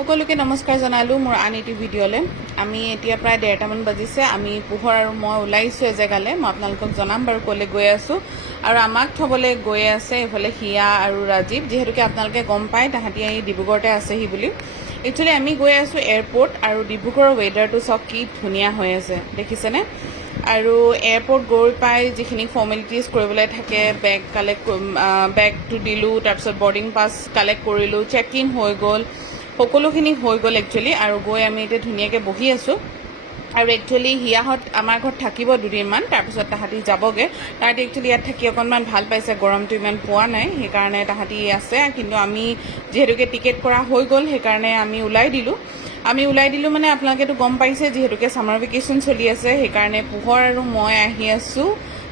সকলোকে নমস্কাৰ জনালোঁ মোৰ আন এটি ভিডিঅ'লৈ। আমি এতিয়া প্ৰায় ডেৰটামান বাজিছে। আমি পোহৰ আৰু মই ওলাইছোঁ এজেগালৈ। মই আপোনালোকক জনাম বাৰু ক'লৈ গৈ আছোঁ। আৰু আমাক থ'বলৈ গৈ আছে এইফালে হিয়া আৰু ৰাজীৱ। যিহেতুকে আপোনালোকে গম পায়, তাহাঁতি এই ডিব্ৰুগড়তে আছেহি বুলি। একচুৱেলি আমি গৈ আছোঁ এয়াৰপৰ্ট আৰু ডিব্ৰুগড়ৰ ৱেডাৰটো চাওক কি ধুনীয়া হৈ আছে। দেখিছেনে? আৰু এয়াৰপৰ্ট গৈ পাই যিখিনি ফৰ্মেলিটিজ কৰিবলৈ থাকে বেগ কালেক্ট বেগটো দিলোঁ, তাৰপিছত বৰ্ডিং পাছ কালেক্ট কৰিলোঁ চেক ইন হৈ গ'ল। সকলোখিনি হৈ গ'ল একচুৱেলি আৰু গৈ আমি এতিয়া ধুনীয়াকৈ বহি আছোঁ। আৰু একচুৱেলি হিয়াহঁত আমাৰ ঘৰত থাকিব দুদিনমান তাৰপিছত তাহাঁতি যাবগৈ। তাহাঁতি একচুৱেলি ইয়াত থাকি অকণমান ভাল পাইছে গৰমটো ইমান পোৱা নাই সেইকাৰণে তাহাঁতি আছে। কিন্তু আমি যিহেতুকে টিকেট কৰা হৈ গ'ল সেইকাৰণে আমি ওলাই দিলোঁ। আমি ওলাই দিলোঁ মানে আপোনালোকেতো গম পাইছে যিহেতুকে ছামাৰ ভেকেশ্যন চলি আছে সেইকাৰণে পোহৰ আৰু মই আহি আছোঁ।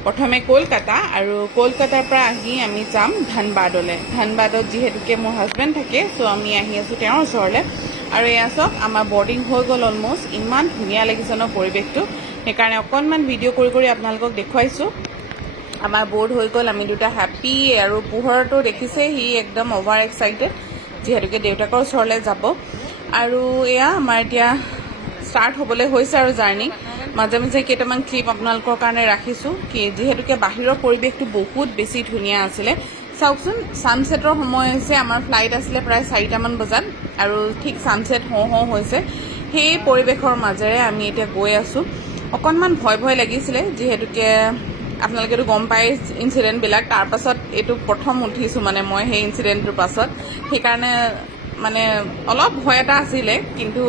প্ৰথমে কলকাতা আৰু কলকাতাৰ পৰা আহি আমি যাম ধানবাদলৈ। ধানবাদত যিহেতুকে মোৰ হাজবেণ্ড থাকে চ' আমি আহি আছোঁ তেওঁৰ ওচৰলৈ। আৰু এয়া চাওক আমাৰ বৰ্ডিং হৈ গ'ল অলমষ্ট ইমান ধুনীয়া লাগিছে ন পৰিৱেশটো। সেইকাৰণে অকণমান ভিডিঅ' কৰি কৰি আপোনালোকক দেখুৱাইছোঁ। আমাৰ বৰ্ড হৈ গ'ল, আমি দুটা হেপ্পী আৰু পোহৰটো দেখিছে, সি একদম অভাৰ এক্সাইটেড যিহেতুকে দেউতাকৰ ওচৰলৈ যাব। আৰু এয়া আমাৰ এতিয়া ষ্টাৰ্ট হ'বলৈ হৈছে আৰু জাৰ্ণি মাজে মাজে কেইটামান ক্লিপ আপোনালোকৰ কাৰণে ৰাখিছোঁ কি যিহেতুকে বাহিৰৰ পৰিৱেশটো বহুত বেছি ধুনীয়া আছিলে। চাওকচোন ছানছেটৰ সময় হৈছে আমাৰ ফ্লাইট আছিলে প্ৰায় চাৰিটামান বজাত আৰু ঠিক ছানছেট হওঁ হওঁ হৈছে। সেই পৰিৱেশৰ মাজেৰে আমি এতিয়া গৈ আছোঁ। অকণমান ভয় ভয় লাগিছিলে যিহেতুকে আপোনালোকেতো গম পায় ইনচিডেণ্টবিলাক তাৰপাছত এইটো প্ৰথম উঠিছোঁ মানে মই সেই ইনচিডেণ্টটোৰ পাছত। সেইকাৰণে মানে অলপ ভয় এটা আছিলে কিন্তু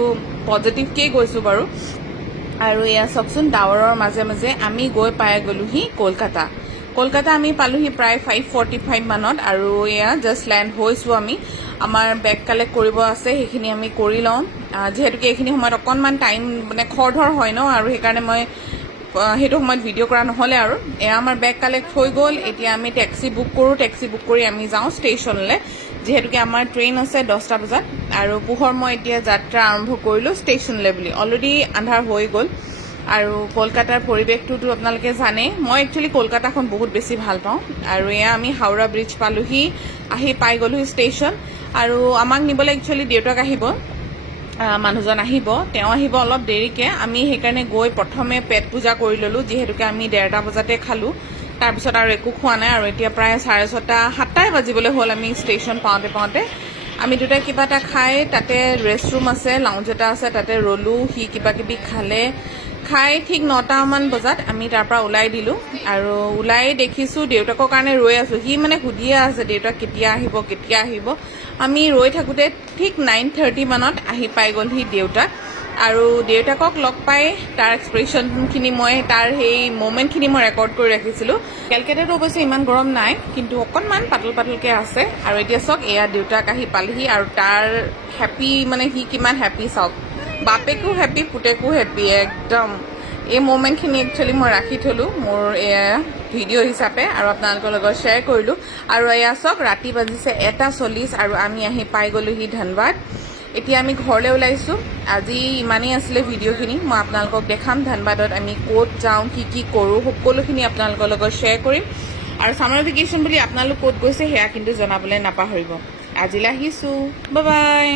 পজিটিভকেই গৈছোঁ বাৰু। আৰু এয়া চাওকচোন ডাৱৰৰ মাজে মাজে আমি গৈ পাই গ'লোহি কলকাতা। কলকাতা আমি পালোহি প্ৰায় ফাইভ ফৰ্টি ফাইভ মানত আৰু এয়া জাষ্ট লেণ্ড হৈছোঁ আমি। আমাৰ বেগ কালেক্ট কৰিব আছে, সেইখিনি আমি কৰি লওঁ। যিহেতুকে এইখিনি সময়ত অকণমান টাইম মানে খৰধৰ হয় ন, আৰু সেইকাৰণে মই সেইটো সময়ত ভিডিঅ' কৰা নহ'লে আৰু। এয়া আমাৰ বেগ কালেক্ট হৈ গ'ল, এতিয়া আমি টেক্সি বুক কৰোঁ। টেক্সি বুক কৰি আমি যাওঁ ষ্টেচনলৈ যিহেতুকে আমাৰ ট্ৰেইন আছে দহটা বজাত আৰু পোহৰ মই এতিয়া যাত্ৰা আৰম্ভ কৰিলোঁ ষ্টেচনলৈ বুলি। অলৰেডি আন্ধাৰ হৈ গ'ল আৰু কলকাতাৰ পৰিৱেশটোতো আপোনালোকে জানে মই একচুৱেলি কলকাতাখন বহুত বেছি ভালো পাওঁ আৰু এয়া আমি হাওৰা ব্ৰিজ পালোহি আহি পাই গ'লোহি ষ্টেচন আৰু আমাক নিবলৈ একচুৱেলি দেউতাক আহিব আহ, মানুহজন আহিব তেওঁ আহিব অলপ দেৰিকৈ। আমি সেইকাৰণে গৈ প্ৰথমে পেট পূজা কৰি ল'লোঁ যিহেতুকে আমি ডেৰটা বজাতে খালোঁ। তাৰপিছত আৰু একো খোৱা নাই আৰু এতিয়া প্ৰায় চাৰে ছটা সাতটাই বাজিবলৈ হ'ল আমি ষ্টেচন পাওঁতে পাওঁতে। আমি দুটাই কিবা এটা খাই তাতে ৰেষ্টৰুম আছে লাউঞ্জ এটা আছে তাতে ৰ'লোঁ সি কিবা কিবি খালে। খাই ঠিক নটামান বজাত আমি তাৰ পৰা ওলাই দিলোঁ আৰু ওলাই দেখিছোঁ দেউতাকৰ কাৰণে ৰৈ আছোঁ। সি মানে সুধিয়ে আছে দেউতাক কেতিয়া আহিব কেতিয়া আহিব? আমি ৰৈ থাকোঁতে ঠিক নাইন থাৰ্টি মানত আহি পাই গ'লহি দেউতাক। আৰু দেউতাকক লগ পাই তাৰ এক্সপ্ৰেশ্যনখিনি মই তাৰ সেই মমেণ্টখিনি মই ৰেকৰ্ড কৰি ৰাখিছিলোঁ। কেলকেটাতো অৱশ্যে ইমান গৰম নাই কিন্তু অকণমান পাতল পাতলকৈ আছে। আৰু এতিয়া চাওক এয়া দেউতাক আহি পালেহি আৰু তাৰ হেপ্পী মানে সি কিমান হেপ্পী চাওক। বাপেকো হেপ্পী পুতেকো হেপ্পী একদম। এই মমেণ্টখিনি একচুৱেলি মই ৰাখি থলোঁ মোৰ এয়া ভিডিঅ' হিচাপে আৰু আপোনালোকৰ লগত শ্বেয়াৰ কৰিলোঁ। আৰু এয়া চাওক ৰাতি বাজিছে এটা চল্লিছ আৰু আমি আহি পাই গ'লোহি ধনবাদ। এতিয়া আমি ঘৰলৈ ওলাইছোঁ। আজি ইমানেই আছিলে ভিডিঅ'খিনি। মই আপোনালোকক দেখাম। ধানবাদত আমি ক'ত যাওঁ, কি কি কৰোঁ, সকলোখিনি আপোনালোকৰ লগত শ্বেয়াৰ কৰিম। আৰু ছামাৰ ভেকেশ্যন বুলি আপোনালোক ক'ত গৈছে সেয়া কিন্তু জনাবলৈ নাপাহৰিব। আজিলৈ আহিছোঁ। বাই